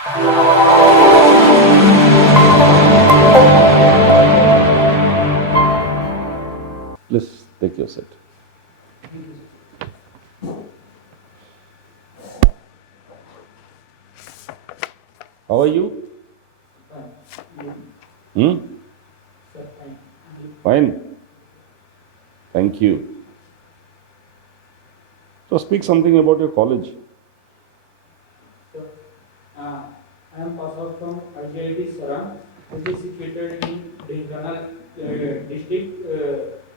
Please take your seat. How are you? Hmm? Fine. Thank you. So speak something about your college. So, I am passed out from IGIT Sarang, which is situated in Dhanagar district,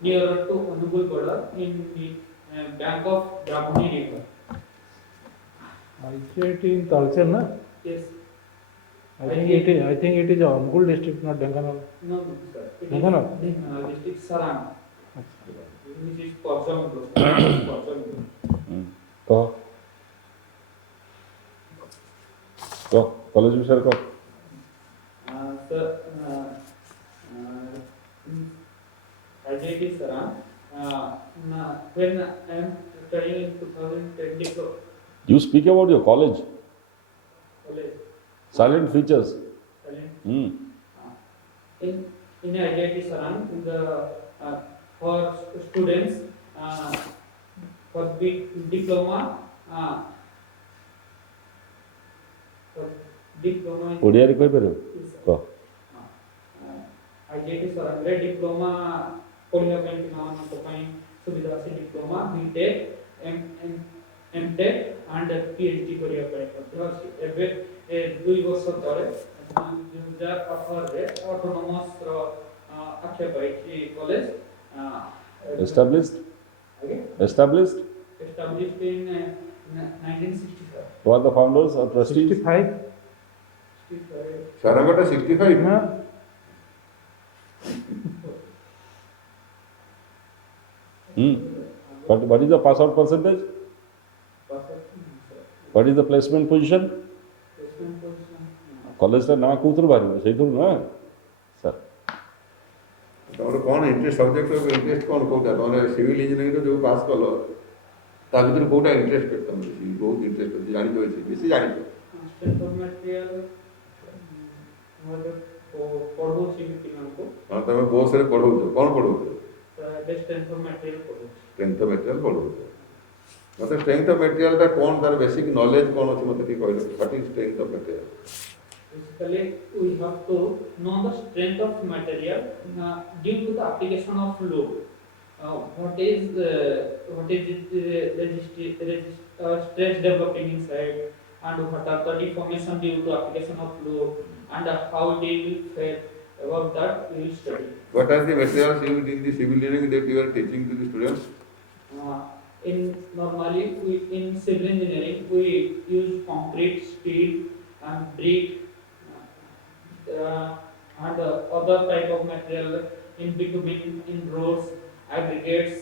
nearer to Anubul border in the bank of Brahmani River. ICIT in Talcher, na? Yes. I think it is Angul district, not Dhenkanal. No, no, sir. It is Dhenkanal? Dhenkanal district Sarang, which is Porchamudro. कहो कहो college विषय कहो Sir, IGIT Sarang, when I am studying in 2024 You speak about your college. college, Silent features. talent. In IIT Sarang, for students for diploma, for diploma in ଓଡ଼ିଆରେ କହିପାରିବ କହ IIT Sarang रे diploma ପଢିବା ପାଇଁ ପିଲାମାନଙ୍କ ପାଇଁ ସୁବିଧା ଅଛି diploma, BTech, MTech and PhD କରିବା ପାଇଁ ମଧ୍ୟ ଅଛି। ଏବେ 2 ବର୍ଷ ତଳେ 2018ରେ autonomous ର ଆଖ୍ୟା ପାଇଛି college established established in 1965. who are the founders or trustees 65? Sarangata 65? Na? what is the pass out percentage what is the placement position college ର ନାଁ କୋଉଥିରୁ ବାହାରିବ ସେଇଥିରୁ ନା ସାର୍ ତମର କ'ଣ ଇଣ୍ଟରେଷ୍ଟ ସବଜେକ୍ଟ ଇଣ୍ଟରେଷ୍ଟ କ'ଣ କୋଉଟା ତମର ସିଭିଲ ଇଞ୍ଜିନିୟରିଂର ଯୋଉ ପାସ୍ କଲ ତା ଭିତରୁ କୋଉଟା ଇଣ୍ଟରେଷ୍ଟ ତମର ବେଶୀ ବହୁତ ଇଣ୍ଟରେଷ୍ଟ ଅଛି ଜାଣିଛ ବେଶୀ ଜାଣିଛ ପଢଉଛି ପିଲାଙ୍କୁ ହଁ ତମେ ବସରେ ପଢ଼ଉଛ କ'ଣ ପଢ଼ଉଛ ଷ୍ଟ୍ରେନ୍ଥ ଅଫ୍ ମ୍ୟାଟେରିଆଲ ପଢଉଛି ଷ୍ଟ୍ରେଂଥ ଅଫ୍ ମେଟେରିଆଲ ପଢ଼ଉଛ ମୋତେ ଷ୍ଟ୍ରେଂଥ ଅଫ୍ ମେଟେରିଆଲଟା କ'ଣ ତାର ବେସିକ୍ ନଲେଜ କ'ଣ ଅଛି ମୋତେ ଟିକେ କହିଲ what is strength of material Basically, we have to know the strength of material due to the application of load. What is stress developing inside, and what are the deformation due to application of load, and how they will fail. About that, we will study. What are the materials used in the civil engineering that you are teaching to the students? Normally, in civil engineering, we use concrete, steel, and brick. And other type of material in bitumen, in roads, aggregates,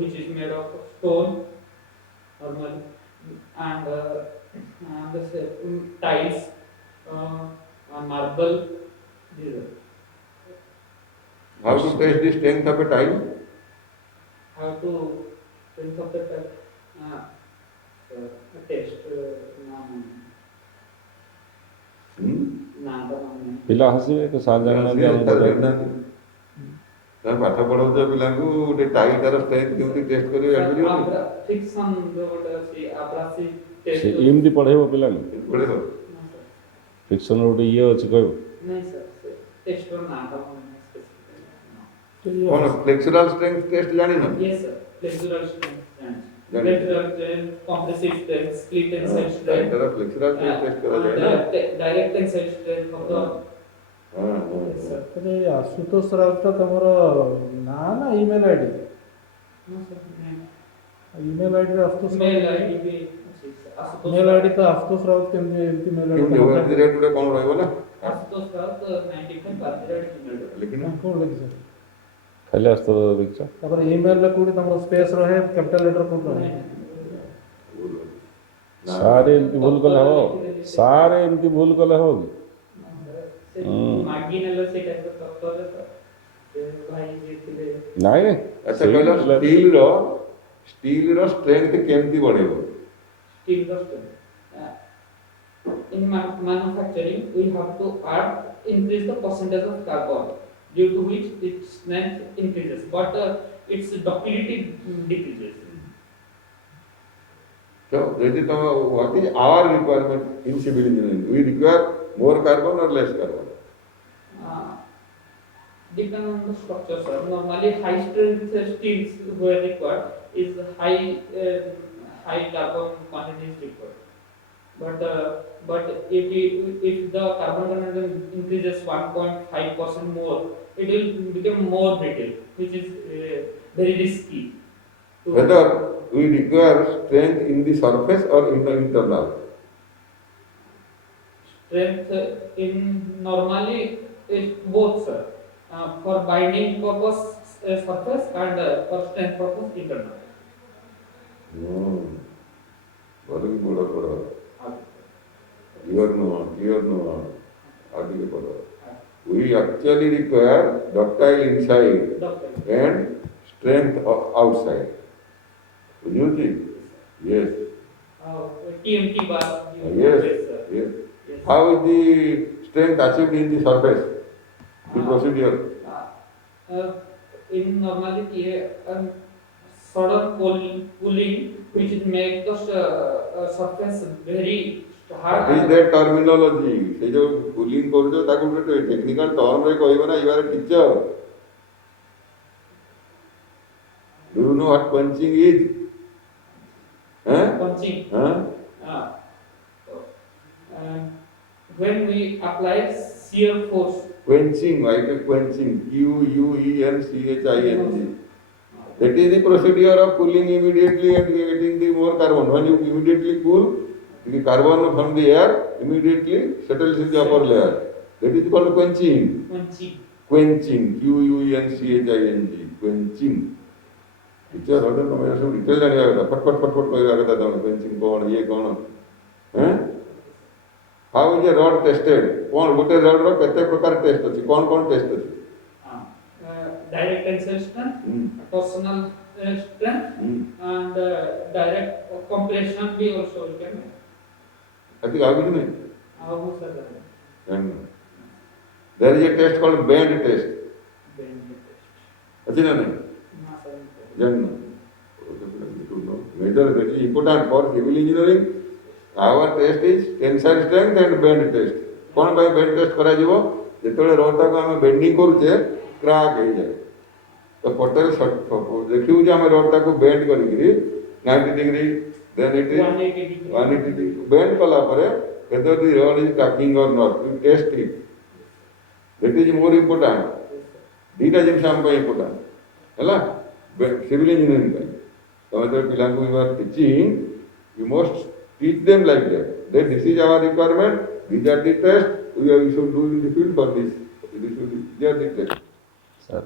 which is made of stone normally, and tiles, marble. These are. How to test the strength of a tile? How to strength of the tile? Test. ପିଲା ହସିବେ ତ sir ଜାଣିନାହାନ୍ତି ଆମେ ତମେ ପାଠ ପଢ଼ଉଛ ପିଲାଙ୍କୁ ଗୋଟେ ଟାଇଲଟାର strength କେମିତି test କରିବେ ଜାଣିପାରିବନି ଫ୍ରିକ୍ସନ୍ ଗୋଟେ ଅଛି ଆବ୍ରାସିଭ ଟେଷ୍ଟ ସେ ଏମିତି ପଢ଼େଇବ ପିଲାଙ୍କୁ ପଢ଼େଇବ ଫ୍ରିକ୍ସନ୍ର ଗୋଟେ ଇଏ ଅଛି କହିବ ନାଇଁ ସାର୍ ଟେଷ୍ଟର ନାଁଟା କ'ଣ ଫ୍ଲେକ୍ସୁରାଲ ଷ୍ଟ୍ରେଂଥ ଟେଷ୍ଟ ଜାଣିନ yes sir flexural strength flexural strength compressive strength split tensile strength ଟାଇଲଟାର ଫ୍ଲେକ୍ସୁରାଲ ଟେଷ୍ଟ କରାଯାଏ ନା direct tensile strength of the ହଁ अरे आशुतोष राउत तमर ना ना email ID no sir email ID Ashutosh mail id भी मेल आईडी तो आशुतोष राउत केमती एमती मेल କେମିତି ହେବ ଏମିତି ରେଟ୍ ଗୋଟେ କ'ଣ ରହିବ ନା ashutosh raut 95 ଲେଖିନ कोन लगी सर ଖାଲି ଆସୁତ ଦେଖିଛ ତାପରେ ଇମେଲ ରେ କୋଉଠି ତମର ସ୍ପେସ ରହେ କ୍ୟାପିଟାଲ ଲେଟର କୋଉଠି ରହେ ସାରେ ଏମିତି ଭୁଲ କଲେ ହବ ସାରେ ଏମିତି ଭୁଲ କଲେ ହବ କି ମାଗି ନେଲେ ସେ ଟାଇପ ର ତତ୍ତ୍ୱରେ ତ ସେ ଭାଇ ଯେ ଥିଲେ ନାଇଁ ଆଚ୍ଛା କହିଲ ଷ୍ଟିଲର ଷ୍ଟ୍ରେଂଥ କେମିତି ବଢ଼େଇବ steel ର strength in manufacturing, we have to increase the percentage of carbon, due to which its strength increases, but its ductility decreases. So, what is our requirement in civil engineering? Do we require more carbon or less carbon? Uh, Depend on the structure, sir. Normally, high strength steels were required is high carbon quantity is required. But if the carbon content increases 1.5% more, it will become more brittle, which is very risky. Whether we require strength in the surface or in the internal? Strength in normally is both, sir. For binding purpose surface and for strength purpose internal. Very good. Clear no. We actually require ductile inside Doctor. and strength outside. Would you think? Yes. TMT bar. Yes. Sir. Yes. Yes. How is the strength achieved in the surface? The procedure. In normality, sudden cooling which make the surface very hard. What is that terminology? Se jo cooling korucho taku gote technical term re kohiba na, you are a teacher. Do you know what punching is? Punching. When we apply shear force. Quenching, I can quenching. Quenching. That is the procedure of cooling immediately and getting the more carbon. When you immediately cool, the carbon from the air immediately settles in the upper layer. That is called quenching. Quenching. Quenching. Teacher, how do you detail जानिएगा? फट कोई आगे दादा में quenching कौन ये कौन? How is a rod tested? कौन गोटे rod रो कितने प्रकार टेस्ट होती? कौन टेस्ट होती? Direct tensile strength, torsional strength, and direct compression भी also we can make. अभी आगे नहीं? How sir? There is a test called bend test. Bend test. अच्छी ना नहीं? Major that is important for civil engineering. Our test is tensile strength and bend test. कौन भाई bend test करा जीवो? जितने रोड तक हमें bending करूँचे crack है जाए. तो पटेल देखियो जो हमें रोड तक को bend करेंगे 90 degree, then it is 180 degree. Bend कला परे whether the rod is cracking or not, we test it. That is more important. दीटा जिन शाम का important. है ना? Civil engineering का. तो मतलब पिलान को E bar teaching, you must teach them like that. That this is our requirement. These are the tests we should do in the field for this. They are the tests. Sir.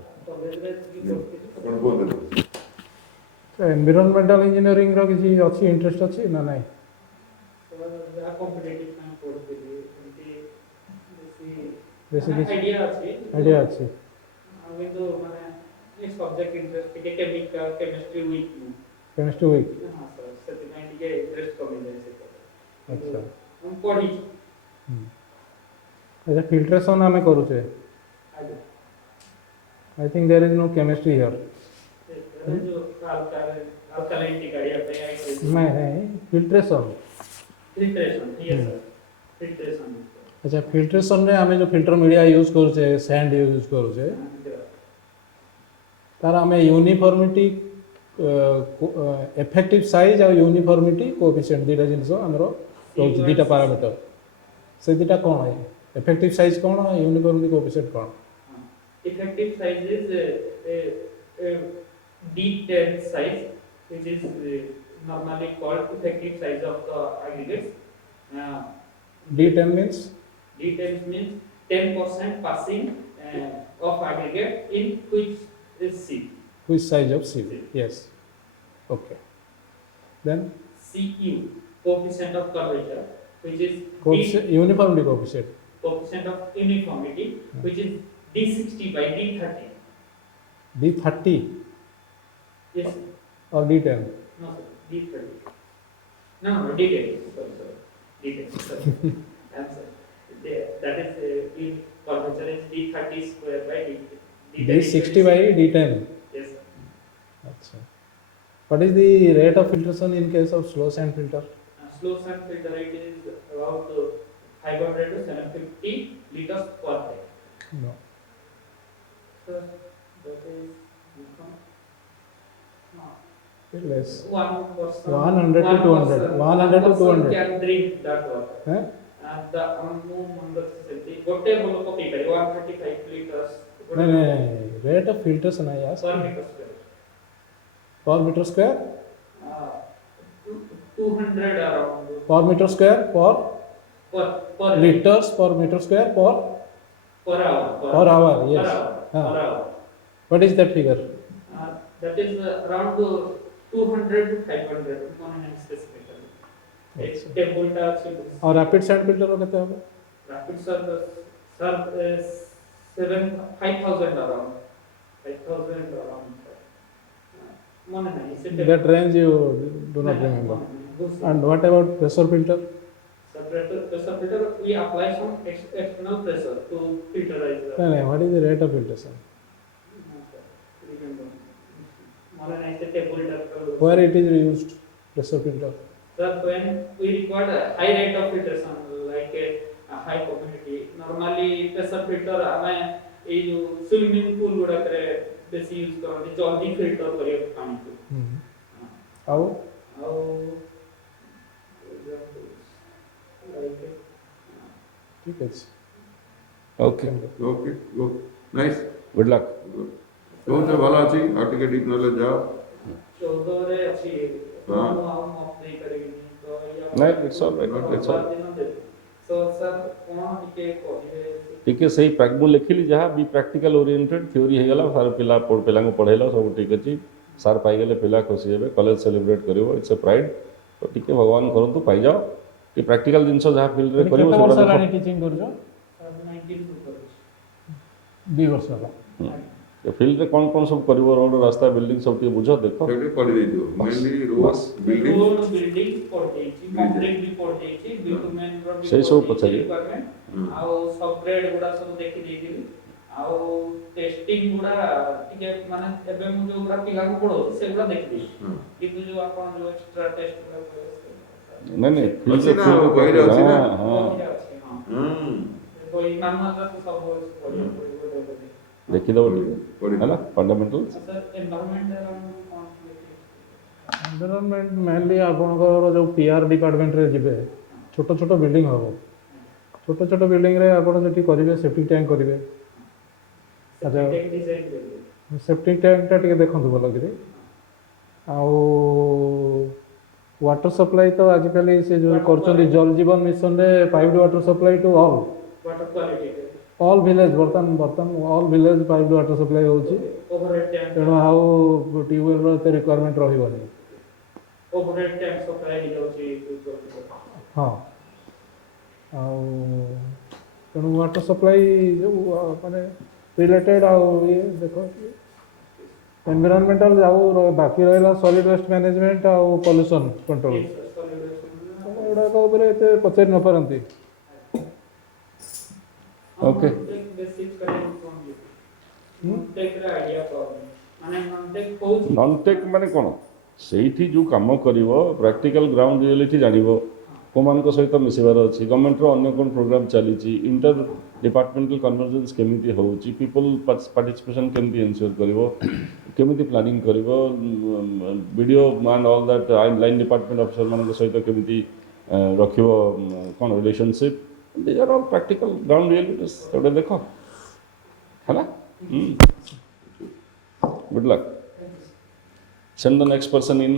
Environmental engineering रो किसी अच्छी interest अच्छी ना नहीं idea अच्छी আমি তো মানে এই সাবজেক্ট ইন্টারেস্ট থেকে কেমিস্ট্রি উইক केमिस्ट्री वीक হ্যাঁ স্যার ସେଥିପାଇଁ ଟିକେ ଇଣ୍ଟରେଷ୍ଟ କମି ଯାଇଛି अच्छा ମୁଁ ପଢିଛି अच्छा फिल्ट्रेशन आमे करूचे ଆଜ୍ଞା I think there is no chemistry here जो अल्कालाइन गाड़िया पे आई नहीं filtration filtration yes sir filtration अच्छा फिल्ट्रेशन रे आमे जो फिल्टर मीडिया यूज करूचे सैंड यूज करूचे तार आमे यूनिफॉर्मिटी इफेक्टिव साइज और यूनिफॉर्मिटी कोएफिशिएंट दीटा जिनस हमरो रोज दीटा पैरामीटर से दीटा कोन है इफेक्टिव साइज कोन है uniformity coefficient cone effective size is D10 size, which is normally called effective size of the aggregates. D10 means D10 means 10% passing of aggregate in which is C. which size of C? Yes. Okay. Then CU, coefficient of curvature, which is coefficient, uniformity coefficient. coefficient of uniformity, which is D60 by D30. D30 Yes. Sir. or D10? No, sir. D30. No, D10. Sorry. D10. Sorry. answer. That is in curvature is d30 square by d. D60 by D10. Yes, sir. Achha. What is the rate of filtration in case of slow sand filter? Slow sand filter rate is about 500 to 750 liters per day. No. So that is Bit less. 100 to 200. 100 to 200. can drink that water. Eh? And the ଗୋଟେ ଲୋକ ପିଇପାରିବ 135 liters No, no, no. Rate of filtration I asked. per meter square. Per meter square? 200 around Per meter square? per Liters per meter square per hour. per hour. Yes. Per hour. What is that figure? That is around 200 to 500 on an specific. Achha. Table touch. और rapid sand filter रो कितने होगा? Rapid sir 5,000 around. 5,000 around. Mone nahi. That range you do not remember. And what about pressure filter? Pressure filter, we apply some external pressure to filterize the. No, no. What is the rate of filtration? Mone nahi se table touch. Where it is used? Pressure filter. Sir, when we require a high rate of filtration, like a high community, normally pressure filter हमें ये जो swimming pool गुड़ा करे बेसी use करते हैं जल्दी filter करिए पानी को। How? और like ठीक है. Okay okay good nice good luck बहुत ভালো আছি আর টিকে ডিপ নলেজ যাও 14 रे अच्छी हाँ। हम नहीं करेंगे तो या नहीं, it's all right, it's all So sir, कौन टिके कहिए ଟିକେ ସେଇ ମୁଁ ଲେଖିଲି ଯାହା ବି ପ୍ରାକ୍ଟିକାଲ ଓରିଏଣ୍ଟେଡ୍ ଥିଓରି ହେଇଗଲା ସାର୍ ପିଲାଙ୍କୁ ପଢ଼େଇଲ ସବୁ ଠିକ୍ ଅଛି ସାର୍ ପାଇଗଲେ ପିଲା ଖୁସି ହେବେ କଲେଜ ସେଲିବ୍ରେଟ୍ କରିବ ଇଟ୍ସ ଏ ପ୍ରାଇଡ୍ ତ ଟିକେ ଭଗବାନ କରନ୍ତୁ ପାଇଯାଅ ଟିକେ ପ୍ରାକ୍ଟିକାଲ ଜିନିଷ ଯାହା ଫିଲ୍ଡରେ କରିବ କେତେ ବର୍ଷ ସେଗୁଡ଼ା ହେଲାଣି ଟିଚିଂ କରୁଛ? 19 to 2 ବର୍ଷ ହେଲା. ଫିଲ୍ଡରେ କ'ଣ କ'ଣ ସବୁ କରିବ ରୋଡ଼ ରାସ୍ତା ବିଲ୍ଡିଂ ସବୁ ଟିକେ ବୁଝ ଦେଖ ସେଠି ପଢି ଦେଇଥିବ mainly road building road building पड़ जाइछि कंक्रीट भी पड़ जाइछि बिटुमेन रो भी ସେଇ ସବୁ ପଚାରିବେ ଆଉ ସବଗ୍ରେଡ ଗୁଡା ସବୁ ଦେଖି ଦେଇଥିଲି ଆଉ ଟେଷ୍ଟିଂ ଗୁଡା ଟିକେ ମାନେ ଏବେ ମୁଁ ଯୋଉ ଗୁଡା ପିଲାକୁ ପଢଉଛି ସେଗୁଡା ଦେଖିଥିଲି କିନ୍ତୁ ଯୋଉ ଆପଣ ଯୋଉ ଏକ୍ସଟ୍ରା ଟେଷ୍ଟ ଗୁଡା ନାଇଁ ନାଇଁ ଅଛି ନା ବହିରେ ଅଛି ନା ହଁ ବହି ମାନୁଆଲ ତ ସବୁ ପଢିବାକୁ ପଡିବ ଦେଖିଦେବ ଟିକେ ହେଲା ଫଣ୍ଡାମେଣ୍ଟାଲ सर एनवायरनमेंट कौन ଏନଭାରନମେଣ୍ଟ ମେନଲି ଆପଣଙ୍କର ଯେଉଁ ପିଆର୍ ଡିପାର୍ଟମେଣ୍ଟରେ ଯିବେ ଛୋଟ ଛୋଟ ବିଲ୍ଡିଂ ହେବ ଛୋଟ ଛୋଟ ବିଲ୍ଡିଂରେ ଆପଣ ସେଠି କରିବେ ସେପ୍ଟିକ୍ ଟ୍ୟାଙ୍କ କରିବେ ଆଚ୍ଛା डिजाइन ସେପ୍ଟିକ୍ ଟ୍ୟାଙ୍କଟା ଟିକେ ଦେଖନ୍ତୁ ଭଲ କରି ଆଉ ୱାଟର ସପ୍ଲାଇ ତ ଆଜିକାଲି ସେ ଯେଉଁ କରୁଛନ୍ତି ଜଳ ଜୀବନ ମିଶନରେ piped water supply to all water quality all village ବର୍ତ୍ତମାନ all village piped water supply ହେଉଛି ओवरहेड टैंक ତେଣୁ ଆଉ ଟ୍ୟୁବୱେଲ୍ର ଏତେ ରିକ୍ୱାରମେଣ୍ଟ ରହିବନି. ओवरहेड टैंक सप्लाई ही होची ହଁ ଆଉ ତେଣୁ ୱାଟର ସପ୍ଲାଇ ଯେଉଁ ମାନେ ରିଲେଟେଡ୍ ଆଉ ଇଏ ଦେଖ ଏନଭାରନମେଣ୍ଟାଲ ଆଉ ବାକି ରହିଲା ସଲିଡ୍ ୱେଷ୍ଟ ମ୍ୟାନେଜମେଣ୍ଟ ଆଉ ପଲ୍ୟୁସନ୍ କଣ୍ଟ୍ରୋଲ ଏଗୁଡ଼ାକ ଉପରେ ଏତେ ପଚାରି ନ ପାରନ୍ତି. ओके बेसिक करेंट कोन टेक ର आईडिया पाउनी माने नॉनटेक होची ନନ୍ଟେକ୍ ମାନେ କ'ଣ ସେଇଠି ଯେଉଁ କାମ କରିବ ପ୍ରାକ୍ଟିକାଲ ଗ୍ରାଉଣ୍ଡ ରିଆଲିଟି ଜାଣିବ କେଉଁମାନଙ୍କ ସହିତ ମିଶିବାର ଅଛି ଗଭର୍ଣ୍ଣମେଣ୍ଟର ଅନ୍ୟ କ'ଣ ପ୍ରୋଗ୍ରାମ୍ ଚାଲିଛି ଇଣ୍ଟର ଡିପାର୍ଟମେଣ୍ଟାଲ କନଭରଜେନ୍ସ କେମିତି ହେଉଛି ପିପଲ୍ ପାର୍ଟିସିପେସନ୍ କେମିତି ଏନ୍ସିଓର କରିବ କେମିତି ପ୍ଲାନିଂ କରିବ BDO and all that line department ଅଫିସରମାନଙ୍କ ସହିତ କେମିତି ରଖିବ କ'ଣ relationship these are all practical ground realities ସେଗୁଡ଼ା ଦେଖ ହେଲା good luck send the next person in